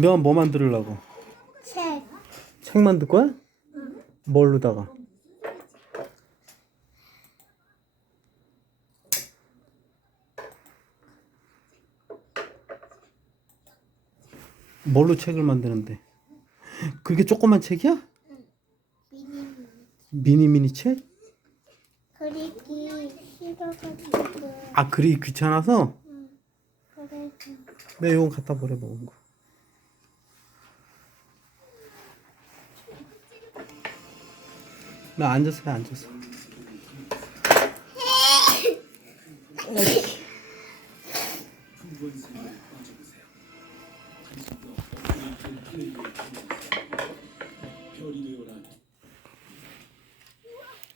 너뭐 만들으려고? 책. 책 만들 거야? 뭘로다가? 뭘로 책을 만드는데? 그게 조그만 책이야? 미니 미니 미니 책? 그리기 싫어가지고. 아 그리 귀찮아서? 그래서 내 이건 갖다 버려 먹은 거. 나 앉아서 해 앉아서.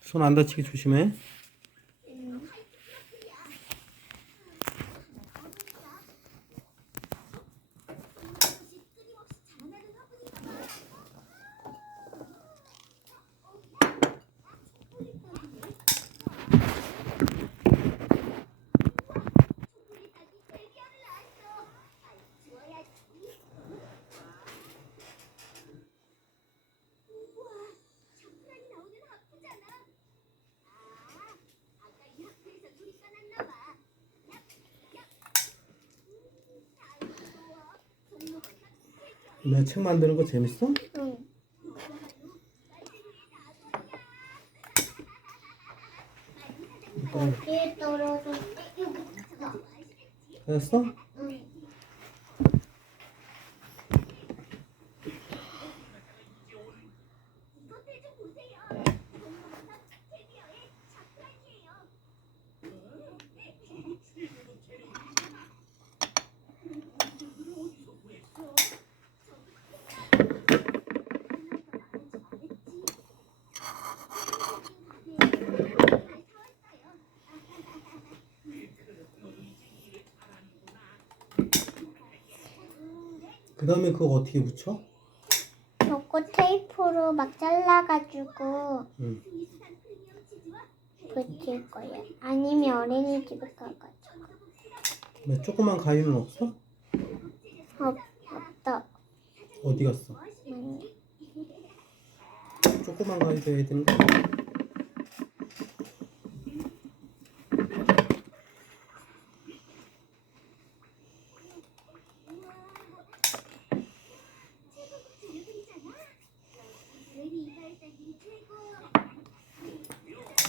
손 안 다치게 조심해. 내책 만드는 거 재밌어? 응. 거기에 떨어져. 됐어? 응. 그 다음에 그거 어떻게 붙여? 요거 테이프로 막 잘라가지고 응. 붙일 거야. 아니면 어린이집에 가가지고. 왜 조그만 가위는 없어? 없, 없다. 어디 갔어? 음, 조그만 가위도 해야 되는 거 아니야?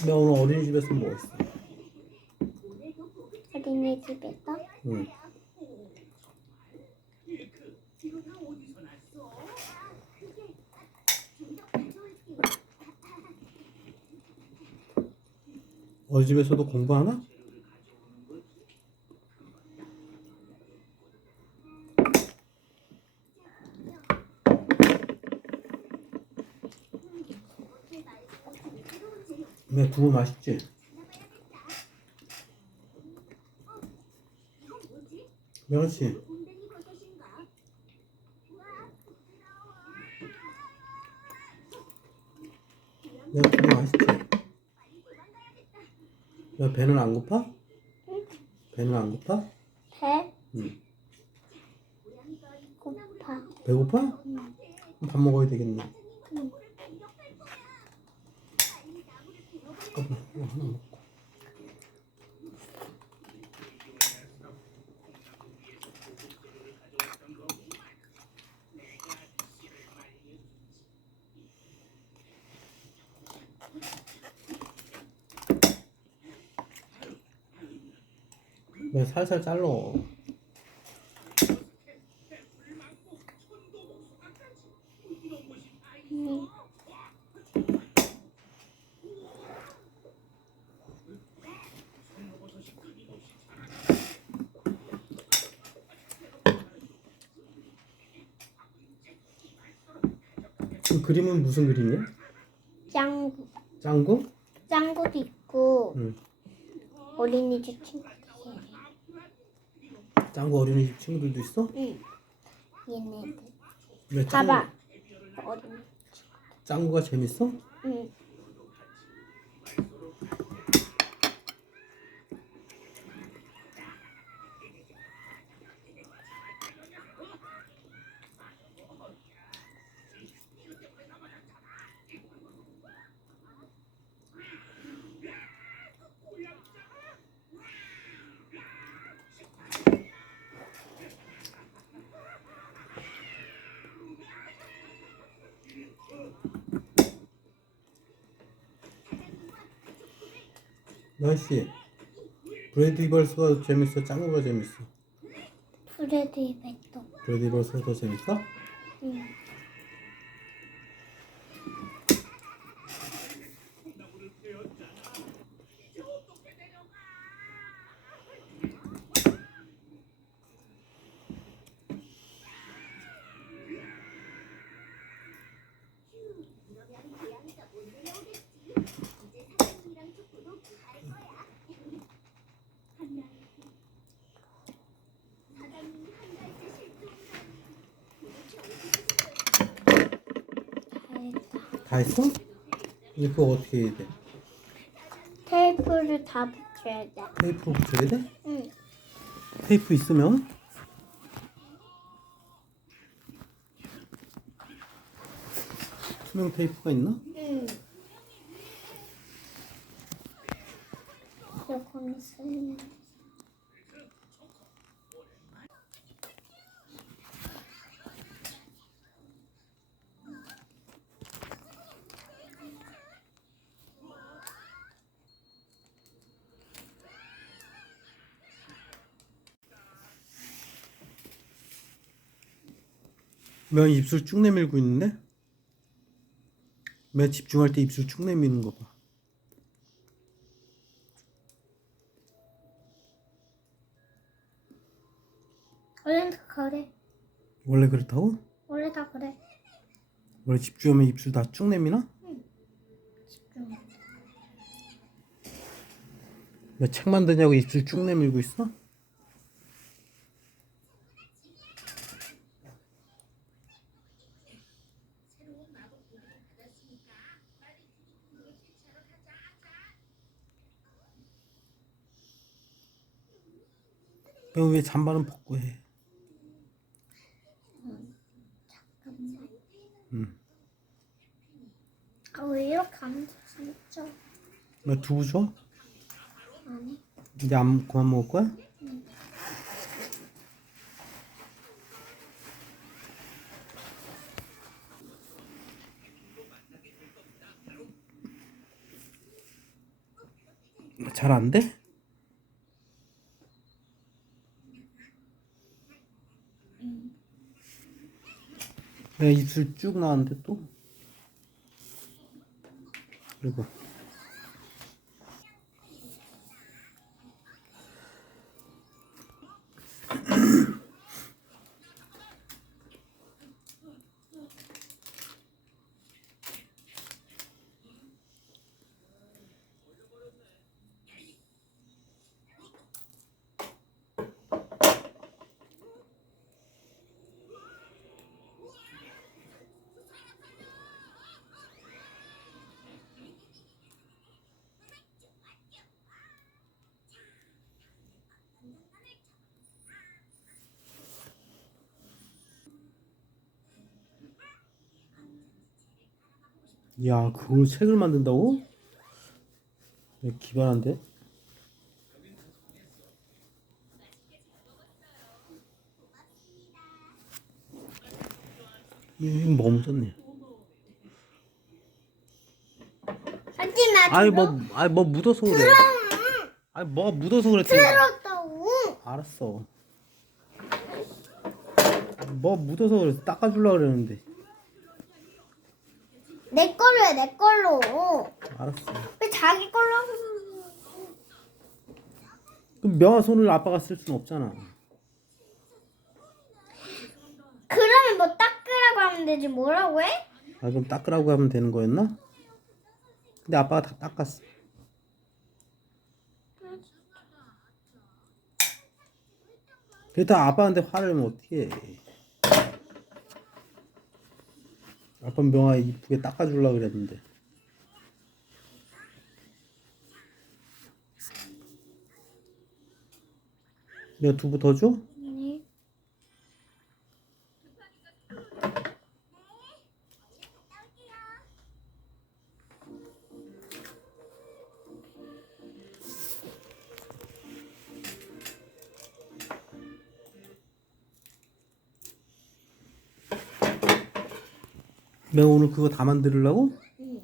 나 오늘 어린이집에서 뭐 했어? 어린이 집에서 응. 어린이집에서도 공부하나? 내 두부 맛있지? 명씨 내가 두부 맛있지? 야 배는 안 고파? 배는 안 고파? 배 응. 고파. 배고파? 그럼 밥 먹어야 되겠네. 응. 잠깐만, 하나 먹 살살? 음, 그 그림은 무슨 그림이야? 짱구. 짱구? 짱구도 있고 응. 어린이집 있어. 짱구 어린이집 친구들도 있어? 응. 얘네들. 왜 짱구, 봐봐. 어린. 짱구가 재밌어? 응. 나씨 브래드 이벌스가 재밌어 짱구가 재밌어 프레드 이베토. 브래드 이벌스가 더 재밌어? 응. 잘했 다. 다 했어? 근데 그거 어떻게 해야 돼? 테이프를 다 붙여야 돼. 테이프 붙여야 돼? 응. 테이프 있으면? 투명 테이프가 있나? 응. 요거는 쓰는. 면 입술 쭉 내밀고 있는데? 면 집중할 때 입술 쭉 내미는 거 봐. 원래 다 그래. 원래 그렇다고? 원래 다 그래. 원래 집중하면 입술 다 쭉 내미나? 집중. 너 책 만드냐고 입술 쭉 내밀고 있어? 너왜 잠바는 벗고 해? 응. 아, 왜 이렇게 앉아 진짜? 너 두부 줘? 아니. 이제 안 그만 먹을 거야? 잘안 돼? 내가 입술 쭉 나왔는데 또? 그리고 야, 그걸 책을 만든다고? 야, 기발한데? 이거 뭐 묻었네. 하지 마. 아니 뭐, 아니 뭐 묻어서 그래. 아니 뭐가 묻어서 그랬지. 들었다고. 알았어. 뭐 묻어서 그래. 닦아주려 고 그랬는데. 내 걸로 해, 내 걸로. 알았어. 왜 자기 걸로 그럼 명아 손을 아빠가 쓸 수는 없잖아. 그러면 뭐 닦으라고 하면 되지 뭐라고 해? 아 그럼 닦으라고 하면 되는 거였나? 근데 아빠가 다 닦았어. 그렇다 아빠한테 화를 내면 어떻게 해? 명아 이쁘게 닦아주려고 그랬는데. 내가 두부 더 줘? 내가 오늘 그거 다 만들려고? 응.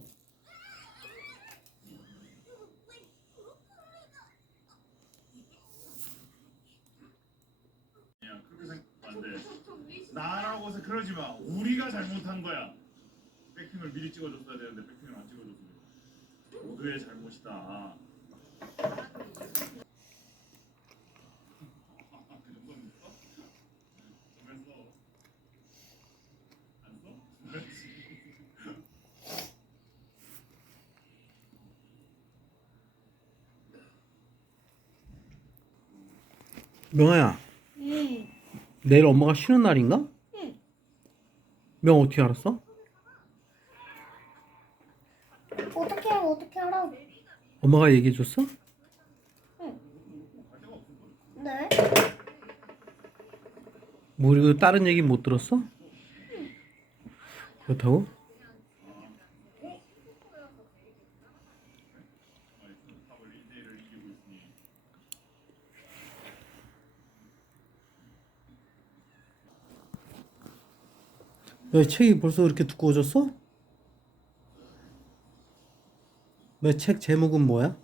나라고 해서 그러지 마. 우리가 잘못한 거야. 백핑을 미리 찍어줬어야 되는데 백핑을 안 찍어줬어. 모두의 잘못이다. 명아야, 응. 내일 엄마가 쉬는 날인가? 응. 명 어떻게 알았어? 어떻게 알아? 어떻게 알아? 엄마가 얘기해 줬어? 네. 뭐 그리고 다른 얘기 못 들었어? 그렇다고? 밥을 1대1을 이기고 있으니 왜 책이 벌써 그렇게 두꺼워졌어? 왜 책 제목은 뭐야?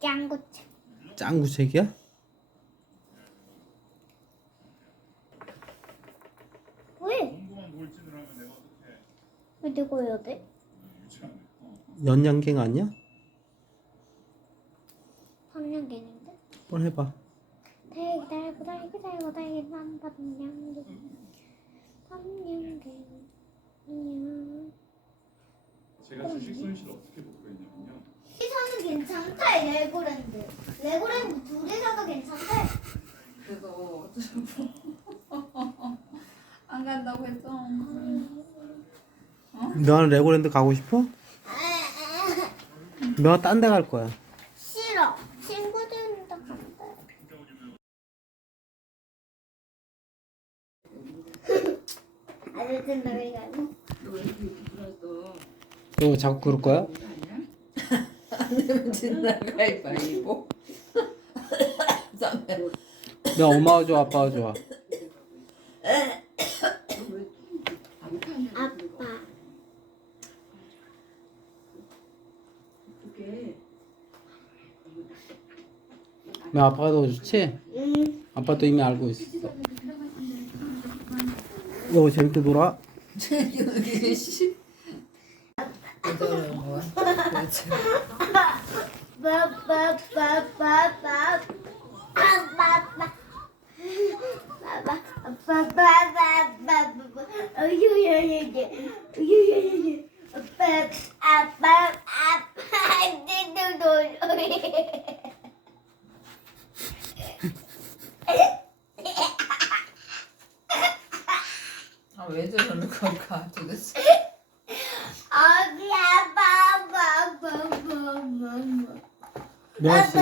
짱구치. 짱구 책이야? 왜? 왜 내가 해야 돼? 연양갱 아니야? 3년 개인데? 한번 해봐. 달고 달고 달고 달고 달고 삼년 개인. 제가 주식 손실 어떻게 복구했냐면요. 사는 괜찮다 이 레고랜드. 레고랜드 둘이 사도 괜찮대. 그래서 어쩌고 안 간다고 했죠. 명아는 레고랜드 가고 싶어? 명아 딴데 갈 거야. 싫어. 친구들이랑 간대. 너왜 이렇게 불었어? 너 자꾸 그럴 거야? 안 되면 진나 가위바위보. 쌈에 명 엄마가 좋아, 아빠가 좋아. 아빠. 명 아빠가 더 좋지? 응. 아빠도 이미 알고 있어. 너 재밌게 놀아. 여기 씨. 그거는 뭐야? 그렇지. 빠빠빠빠빠. 빠빠빠. 빠빠빠빠빠빠. 어유유유유. 어유유유유. 아빠 아빠 아빠 띠띠띠. 아왜 저러는 걸까 도대체? 어디 아빠 아빠 아빠 아빠. 명아 씨,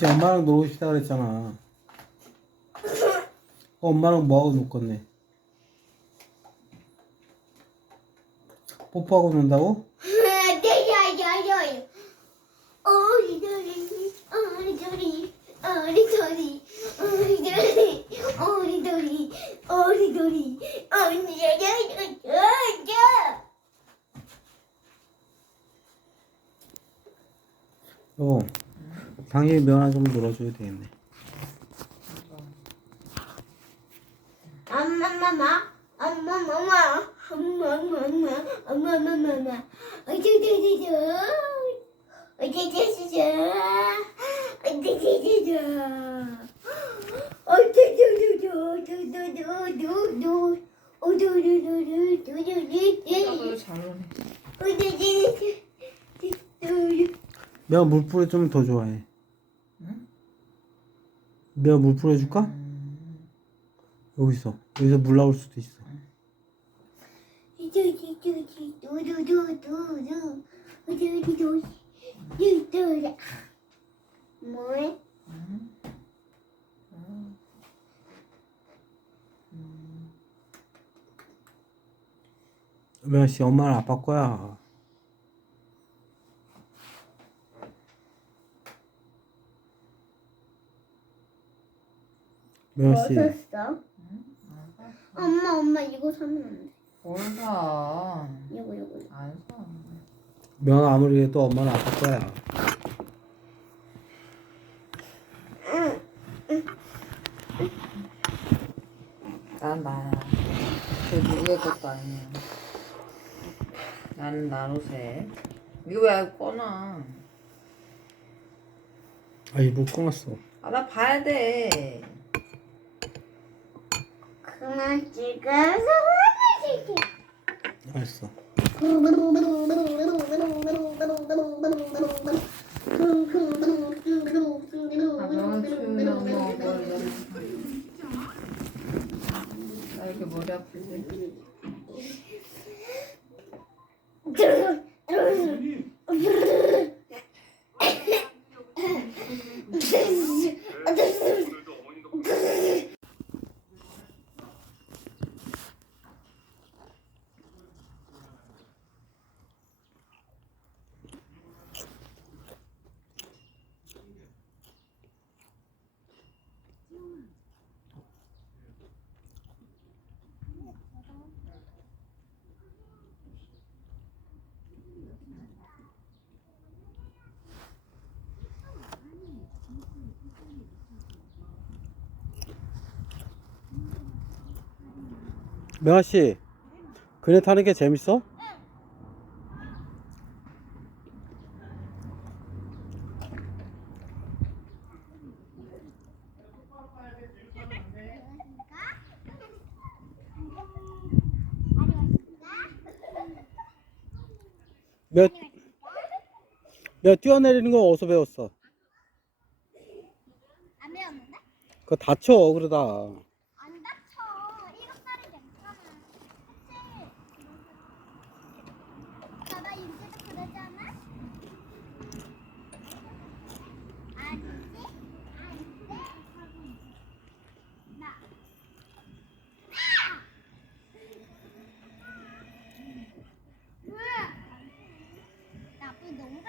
명아 씨 엄마랑 놀고 싶다 그랬잖아. 어, 엄마랑 뭐하고 놀 건데? 뽀뽀하고 논다고? 어리돌이 어리돌이 어리돌이 어리돌이 어리돌이 어리돌이 어리돌이 여보, 당연히 명아 좀 놀아줘야 되겠네. 엄마마마 엄마마마 엄마마마 엄마마마 어디디디디 어디디디디 어디디디디 어디디디디디디디디디 어디디디디디디디디 나도 잘 노네. 어디디디디 내가 물 뿌려주면 더 좋아해. 응? 내가 물 뿌려줄까? 음. 여기 있어. 여기서 물 나올 수도 있어. 뭐해? 음. 음. 음. 명아 씨, 엄마는 아빠 거야. 뭐 샀어? 엄마 엄마 이거 사면 안 돼. 뭘 사? 요거 요거. 안 사. 면 아무리 해도 엄마는 아빠 거야. 난 나야. 그 누구의 것도 아니야. 나는 나로새. 이거 왜 꺼놔? 아, 이불 꺼놨어. 아, 나 봐야 돼. 그만. 알았어. 아, 면 추우면 먹어. 나 이렇게 머리 아프지? 명아 씨, 그네 타는 게 재밌어? 몇, 몇 뛰어내리는 거 어디서 배웠어? 안 배웠는데? 그거 다쳐, 그러다. 안 다쳐. 일곱 살이 괜찮아. 그치? 봐봐, 윤지도 그러지 않아? 아니지? 아닌데? 나. 아! 으아! 나쁜 놈들.